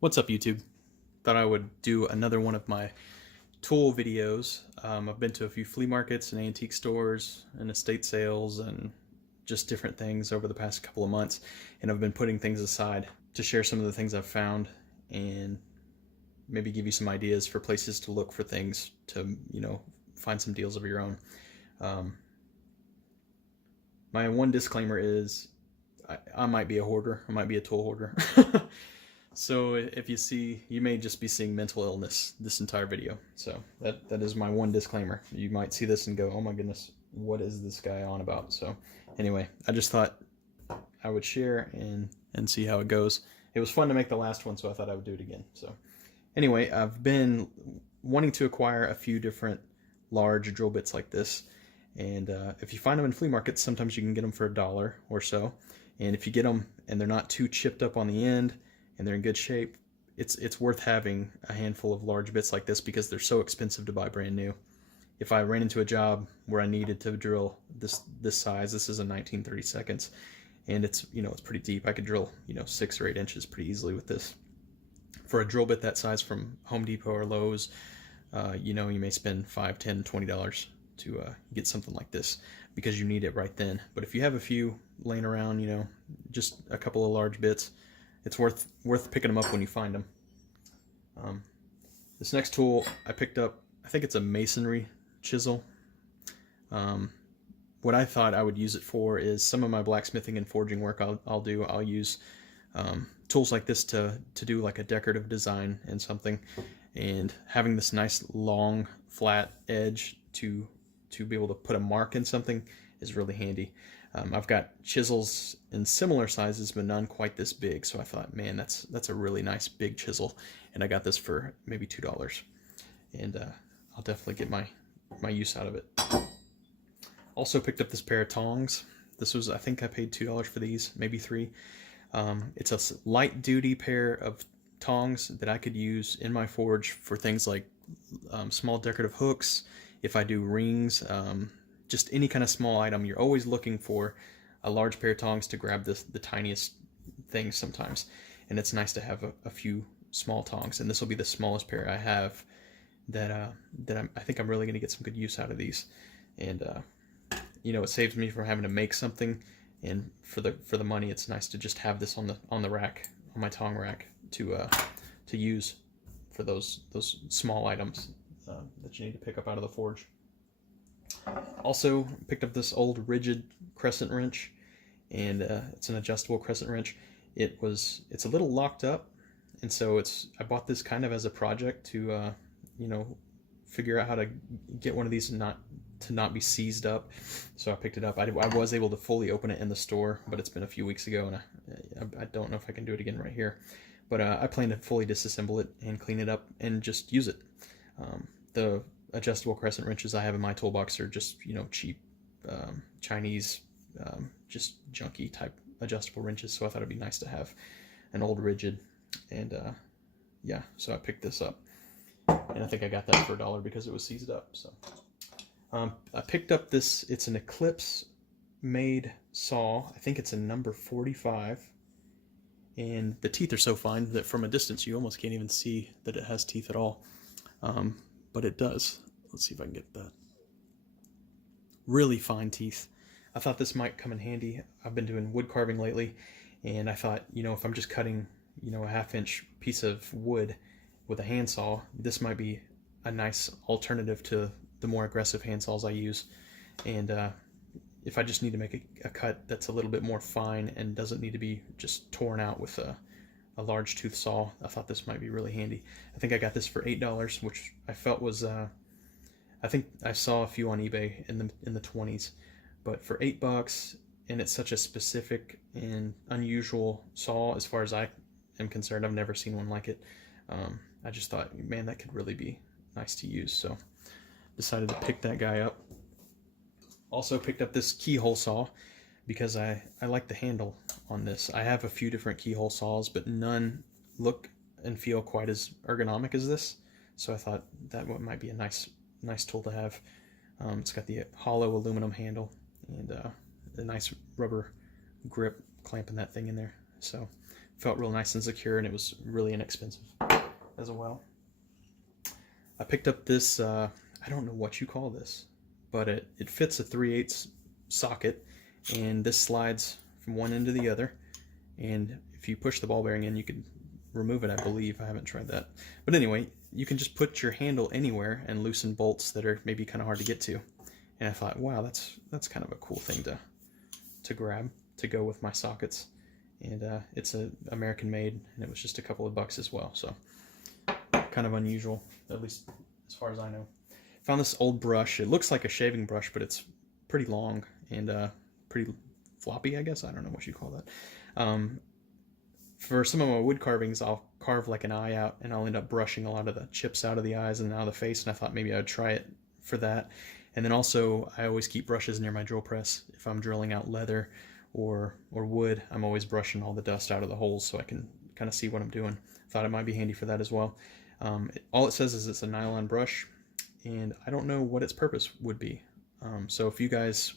What's up, YouTube? Thought I would do another one of my tool videos. I've been to a few flea markets and antique stores and estate sales and just different things over the past couple of months, and I've been putting things aside to share some of the things I've found and maybe give you some ideas for places to look for things to, find some deals of your own. Um, my one disclaimer is I might be a hoarder. I might be a tool hoarder. So if you see, you may just be seeing mental illness this entire video. So that is my one disclaimer. You might see this and go, oh my goodness, what is this guy on about? So anyway, I just thought I would share and see how it goes. It was fun to make the last one, so I thought I would do it again. So anyway, I've been wanting to acquire a few different large drill bits like this. And if you find them in flea markets, sometimes you can get them for $1 or so. And if you get them and they're not too chipped up on the end, and they're in good shape, it's worth having a handful of large bits like this because they're so expensive to buy brand new. If I ran into a job where I needed to drill this size, this is a 1932, and it's it's pretty deep. I could drill 6 or 8 inches pretty easily with this. For a drill bit that size from Home Depot or Lowe's, you may spend $5, $10, $20 to get something like this because you need it right then. But if you have a few laying around, just a couple of large bits, it's worth picking them up when you find them. This next tool I picked up, I think it's a masonry chisel. What I thought I would use it for is some of my blacksmithing and forging work I'll use tools like this to do like a decorative design and something, and having this nice long flat edge to be able to put a mark in something is really handy. I've got chisels in similar sizes, but none quite this big. So I thought, man, that's a really nice big chisel, and I got this for maybe $2, and I'll definitely get my use out of it. Also picked up this pair of tongs. This was, I think I paid $2 for these, maybe $3. It's a light duty pair of tongs that I could use in my forge for things like small decorative hooks. If I do rings, just any kind of small item, you're always looking for a large pair of tongs to grab the tiniest things sometimes. And it's nice to have a few small tongs. And this will be the smallest pair I have that I think I'm really going to get some good use out of these. And, it saves me from having to make something. And for the money, it's nice to just have this on the rack, on my tong rack to use for those small items that you need to pick up out of the forge. Also picked up this old rigid crescent wrench, and it's an adjustable crescent wrench. It's a little locked up, and so I bought this kind of as a project to figure out how to get one of these and not be seized up. So I picked it up. I was able to fully open it in the store, but it's been a few weeks ago, and I don't know if I can do it again right here. But I plan to fully disassemble it and clean it up and just use it. The adjustable crescent wrenches I have in my toolbox are just cheap Chinese just junky type adjustable wrenches, so I thought it'd be nice to have an old rigid, and yeah, so I picked this up, and I think I got that for $1 because it was seized up. So I picked up this, it's an Eclipse made saw. I think it's a number 45, and the teeth are so fine that from a distance you almost can't even see that it has teeth at all. But it does. Let's see if I can get that. Really fine teeth. I thought this might come in handy. I've been doing wood carving lately, and I thought, if I'm just cutting, a 1/2-inch piece of wood with a handsaw, this might be a nice alternative to the more aggressive handsaws I use. And if I just need to make a cut that's a little bit more fine and doesn't need to be just torn out with a large tooth saw, I thought this might be really handy. I think I got this for $8, which I felt was I think I saw a few on eBay in the 20s, but for $8, and it's such a specific and unusual saw as far as I am concerned. I've never seen one like it. I just thought, man, that could really be nice to use, so decided to pick that guy up. Also picked up this keyhole saw because I like the handle on this. I have a few different keyhole saws, but none look and feel quite as ergonomic as this. So I thought that one might be a nice tool to have. It's got the hollow aluminum handle and a nice rubber grip clamping that thing in there. So felt real nice and secure, and it was really inexpensive as well. I picked up this, I don't know what you call this, but it fits a 3/8 socket, and this slides from one end to the other, and if you push the ball bearing in, you could remove it, I believe. I haven't tried that. But anyway, you can just put your handle anywhere and loosen bolts that are maybe kind of hard to get to. And I thought, wow, that's kind of a cool thing to grab to go with my sockets. And it's a American made, and it was just a couple of bucks as well. So kind of unusual, at least as far as I know. Found this old brush. It looks like a shaving brush, but it's pretty long and pretty floppy, I guess. I don't know what you call that. For some of my wood carvings, I'll carve like an eye out, and I'll end up brushing a lot of the chips out of the eyes and out of the face, and I thought maybe I'd try it for that. And then also, I always keep brushes near my drill press. If I'm drilling out leather or wood, I'm always brushing all the dust out of the holes so I can kind of see what I'm doing. Thought it might be handy for that as well. All it says is it's a nylon brush, and I don't know what its purpose would be. So if you guys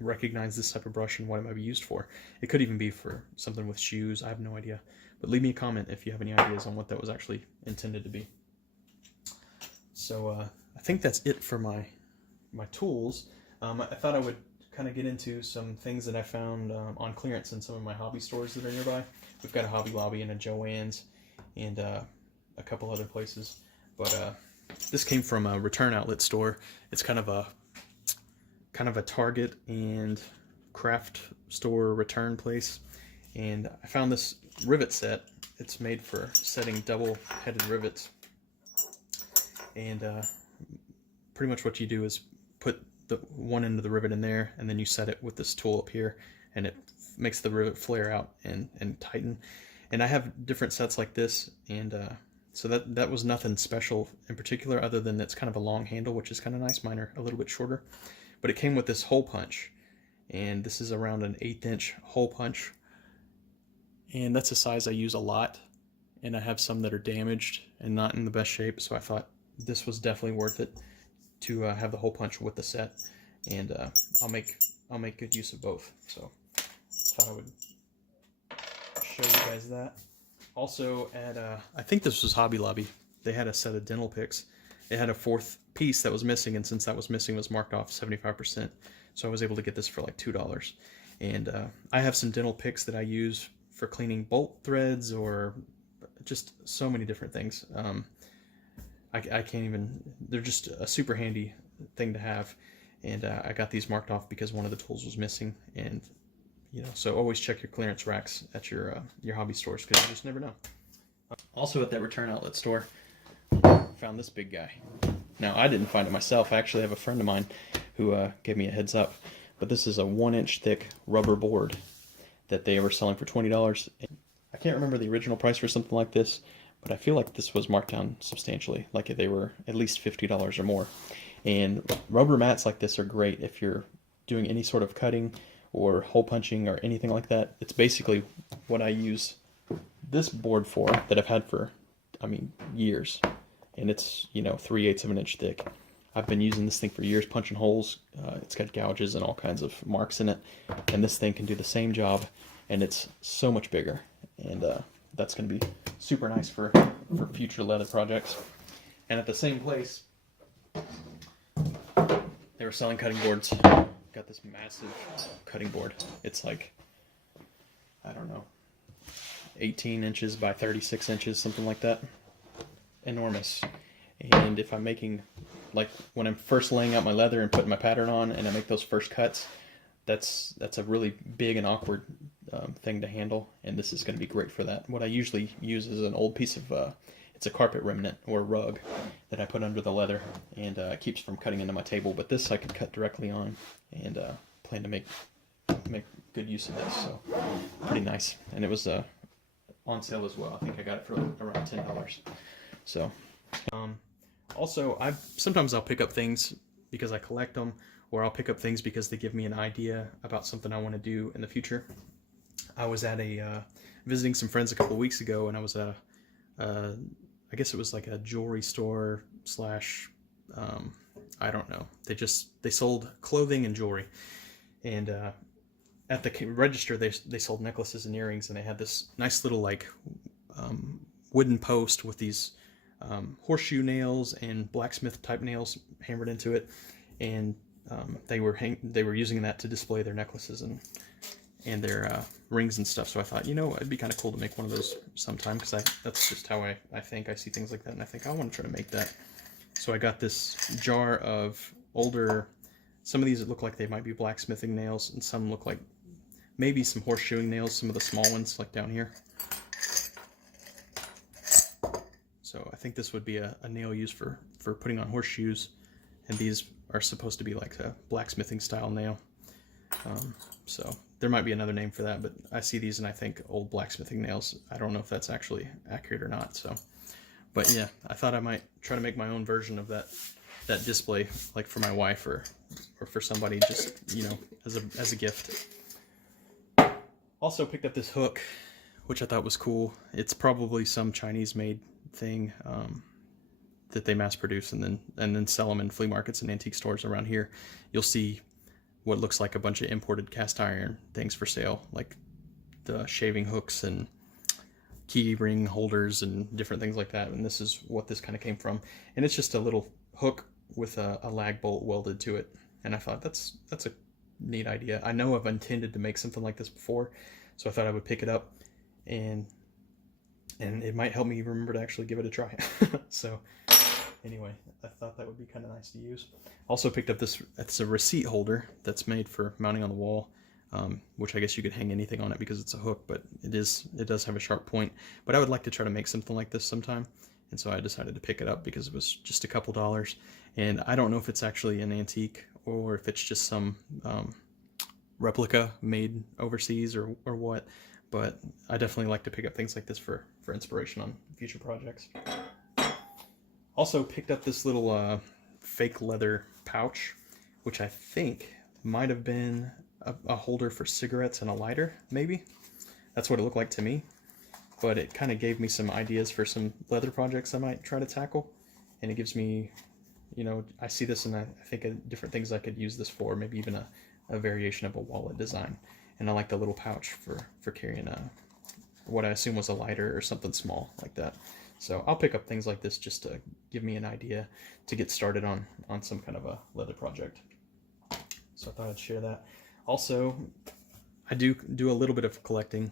recognize this type of brush and what it might be used for, it could even be for something with shoes. I have no idea. But leave me a comment if you have any ideas on what that was actually intended to be. So I think that's it for my tools. I thought I would kind of get into some things that I found on clearance in some of my hobby stores that are nearby. We've got a Hobby Lobby and a Joann's and a couple other places. But this came from a return outlet store. It's kind of a Target and craft store return place. And I found this rivet set. It's made for setting double-headed rivets. And pretty much what you do is put the one end of the rivet in there, and then you set it with this tool up here, and it makes the rivet flare out and tighten. And I have different sets like this, and so that was nothing special in particular, other than it's kind of a long handle, which is kind of nice. Mine are a little bit shorter. But it came with this hole punch, and this is around an 1/8 inch hole punch, and that's a size I use a lot, and I have some that are damaged and not in the best shape, so I thought this was definitely worth it to have the hole punch with the set, and I'll make good use of both. So thought I would show you guys that. Also at I think this was Hobby Lobby, they had a set of dental picks. It had a 4th piece that was missing, and since that was missing, it was marked off 75%. So I was able to get this for like $2. And I have some dental picks that I use for cleaning bolt threads or just so many different things. I can't even, they're just a super handy thing to have. And I got these marked off because one of the tools was missing. And, you know, so always check your clearance racks at your hobby stores, because you just never know. Also at that return outlet store, found this big guy. Now, I didn't find it myself. I actually have a friend of mine who gave me a heads up. But this is a 1-inch thick rubber board that they were selling for $20. I can't remember the original price for something like this, but I feel like this was marked down substantially, like they were at least $50 or more. And rubber mats like this are great if you're doing any sort of cutting or hole punching or anything like that. It's basically what I use this board for, that I've had for, I mean, years. And it's, you know, 3/8 of an inch thick. I've been using this thing for years, punching holes. It's got gouges and all kinds of marks in it. And this thing can do the same job, and it's so much bigger. And that's going to be super nice for future leather projects. And at the same place, they were selling cutting boards. Got this massive cutting board. It's like, I don't know, 18 inches by 36 inches, something like that. Enormous. And if I'm making, like when I'm first laying out my leather and putting my pattern on and I make those first cuts, that's a really big and awkward thing to handle, and this is going to be great for that. What I usually use is an old piece of, it's a carpet remnant or rug that I put under the leather, and it keeps from cutting into my table, but this I could cut directly on, and plan to make good use of this, so pretty nice. And it was on sale as well. I think I got it for around $10. So also, sometimes I'll pick up things because I collect them, or I'll pick up things because they give me an idea about something I want to do in the future. I was at visiting some friends a couple of weeks ago, and I was at I guess it was like a jewelry store slash, I don't know. They sold clothing and jewelry, and at the register they sold necklaces and earrings, and they had this nice little like wooden post with these horseshoe nails and blacksmith type nails hammered into it, and they were using that to display their necklaces and their rings and stuff. So I thought, you know, it'd be kind of cool to make one of those sometime, because that's just how I think. I see things like that and I think I want to try to make that. So I got this jar of older, some of these that look like they might be blacksmithing nails, and some look like maybe some horseshoeing nails, some of the small ones like down here. So I think this would be a nail used for putting on horseshoes, and these are supposed to be like a blacksmithing style nail. So there might be another name for that, but I see these and I think old blacksmithing nails. I don't know if that's actually accurate or not. So, but yeah, I thought I might try to make my own version of that display, like for my wife or for somebody, just, you know, as a gift. Also picked up this hook, which I thought was cool. It's probably some Chinese made thing that they mass produce and then sell them in flea markets and antique stores around here. You'll see what looks like a bunch of imported cast iron things for sale, like the shaving hooks and key ring holders and different things like that. And this is what this kind of came from. And it's just a little hook with a lag bolt welded to it. And I thought that's a neat idea. I know I've intended to make something like this before, so I thought I would pick it up and it might help me remember to actually give it a try. So anyway, I thought that would be kind of nice to use. Also picked up this, it's a receipt holder that's made for mounting on the wall, which I guess you could hang anything on it because it's a hook, but it does have a sharp point. But I would like to try to make something like this sometime, and so I decided to pick it up because it was just a couple dollars. And I don't know if it's actually an antique or if it's just some replica made overseas or what, but I definitely like to pick up things like this for inspiration on future projects. Also picked up this little fake leather pouch, which I think might have been a holder for cigarettes and a lighter, maybe. That's what it looked like to me, but it kind of gave me some ideas for some leather projects I might try to tackle, and it gives me, you know, I see this and I think of different things I could use this for, maybe even a variation of a wallet design. And I like the little pouch for carrying what I assume was a lighter or something small like that. So I'll pick up things like this just to give me an idea to get started on some kind of a leather project. So I thought I'd share that. Also, I do a little bit of collecting,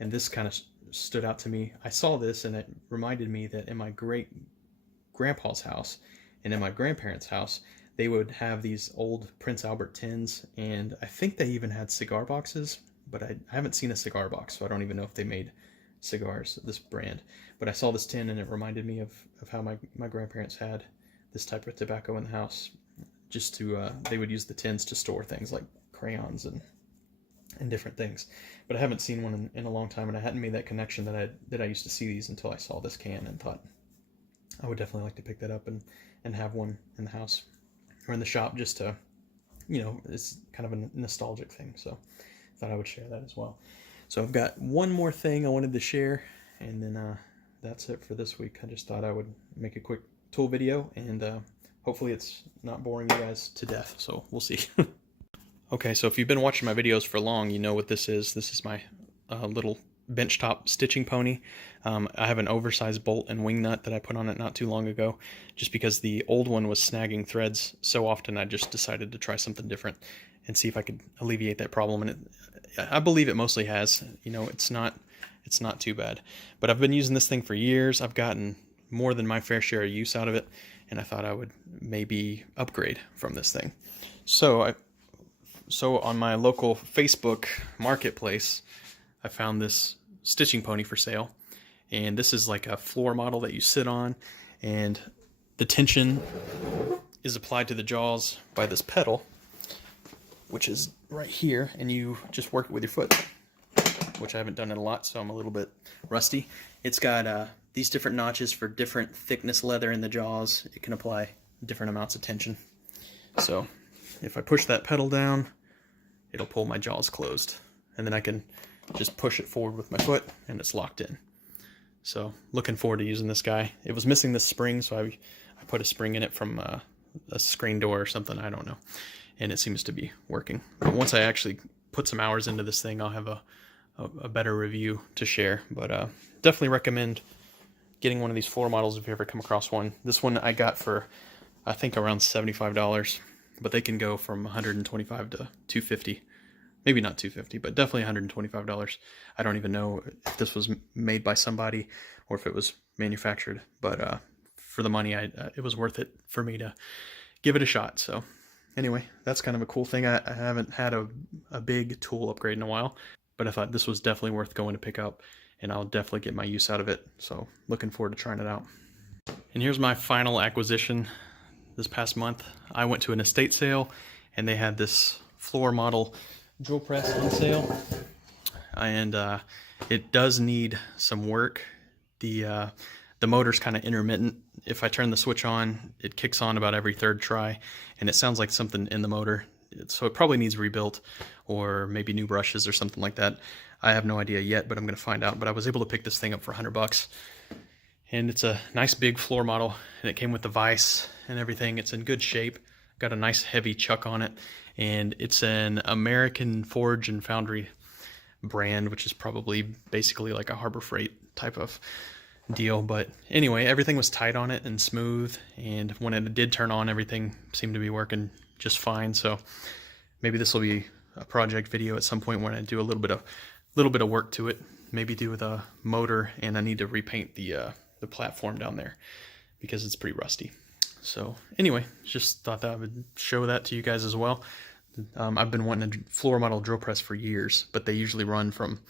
and this kind of stood out to me. I saw this and it reminded me that in my great grandpa's house and in my grandparents' house, they would have these old Prince Albert tins, and I think they even had cigar boxes, but I haven't seen a cigar box, so I don't even know if they made cigars, this brand. But I saw this tin and it reminded me of how my grandparents had this type of tobacco in the house. Just to, they would use the tins to store things like crayons and different things. But I haven't seen one in a long time, and I hadn't made that connection that I used to see these until I saw this can and thought I would definitely like to pick that up and have one in the house or in the shop, just to, you know, it's kind of a nostalgic thing. So I thought I would share that as well. So I've got one more thing I wanted to share, and then that's it for this week. I just thought I would make a quick tool video, and hopefully it's not boring you guys to death, so we'll see. Okay, so if you've been watching my videos for long, you know what this is. This is my little benchtop stitching pony. I have an oversized bolt and wing nut that I put on it not too long ago, just because the old one was snagging threads so often. I just decided to try something different and see if I could alleviate that problem, and I believe it mostly has. You know, it's not too bad. But I've been using this thing for years. I've gotten more than my fair share of use out of it, and I thought I would maybe upgrade from this thing. So on my local Facebook marketplace, I found this stitching pony for sale, and this is like a floor model that you sit on, and the tension is applied to the jaws by this pedal, which is right here, and you just work it with your foot, which I haven't done it a lot, so I'm a little bit rusty. It's got these different notches for different thickness leather in the jaws. It can apply different amounts of tension. So if I push that pedal down, it'll pull my jaws closed, and then I can just push it forward with my foot and it's locked in. So looking forward to using this guy. It was missing this spring, so I put a spring in it from a screen door or something, I don't know. and it seems to be working. But once I actually put some hours into this thing, I'll have a better review to share. But definitely recommend getting one of these floor models if you ever come across one. This one I got for, I think, around $75, but they can go from $125 to $250. Maybe not $250, but definitely $125. I don't even know if this was made by somebody or if it was manufactured, but for the money, it was worth it for me to give it a shot. So anyway, that's kind of a cool thing. I haven't had a big tool upgrade in a while, but I thought this was definitely worth going to pick up, and I'll definitely get my use out of it. So looking forward to trying it out. And here's my final acquisition this past month. I went to an estate sale, and they had this floor model drill press on sale, and it does need some work. The motor's kind of intermittent. If I turn the switch on, it kicks on about every third try, and it sounds like something in the motor. So it probably needs rebuilt, or maybe new brushes or something like that. I have no idea yet, but I'm going to find out. But I was able to pick this thing up for $100, and it's a nice big floor model, and it came with the vise and everything. It's in good shape. Got a nice heavy chuck on it, and it's an American Forge and Foundry brand, which is probably basically like a Harbor Freight type of deal. But anyway, everything was tight on it and smooth, and when it did turn on, everything seemed to be working just fine. So maybe this will be a project video at some point when I do a little bit of work to it, maybe do with a motor, and I need to repaint the platform down there because it's pretty rusty. So anyway, just thought that I would show that to you guys as well. I've been wanting a floor model drill press for years, but they usually run from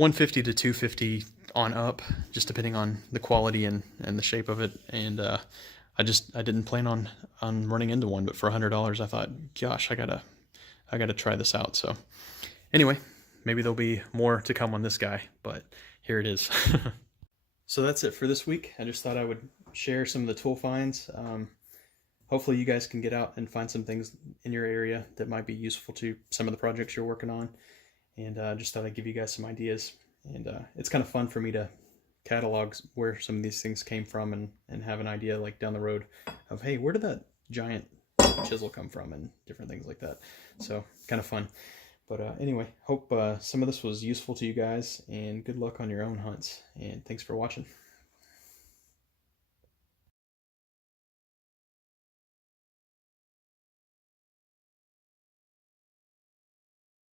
$150 to $250 on up, just depending on the quality and the shape of it. And I didn't plan on running into one, but for $100, I thought, gosh, I gotta try this out. So anyway, maybe there'll be more to come on this guy, but here it is. So that's it for this week. I just thought I would share some of the tool finds. Hopefully you guys can get out and find some things in your area that might be useful to some of the projects you're working on. And just thought I'd give you guys some ideas. And it's kind of fun for me to catalog where some of these things came from, and have an idea like down the road of, hey, where did that giant chisel come from, and different things like that. So kind of fun. But anyway, hope some of this was useful to you guys, and good luck on your own hunts, and thanks for watching.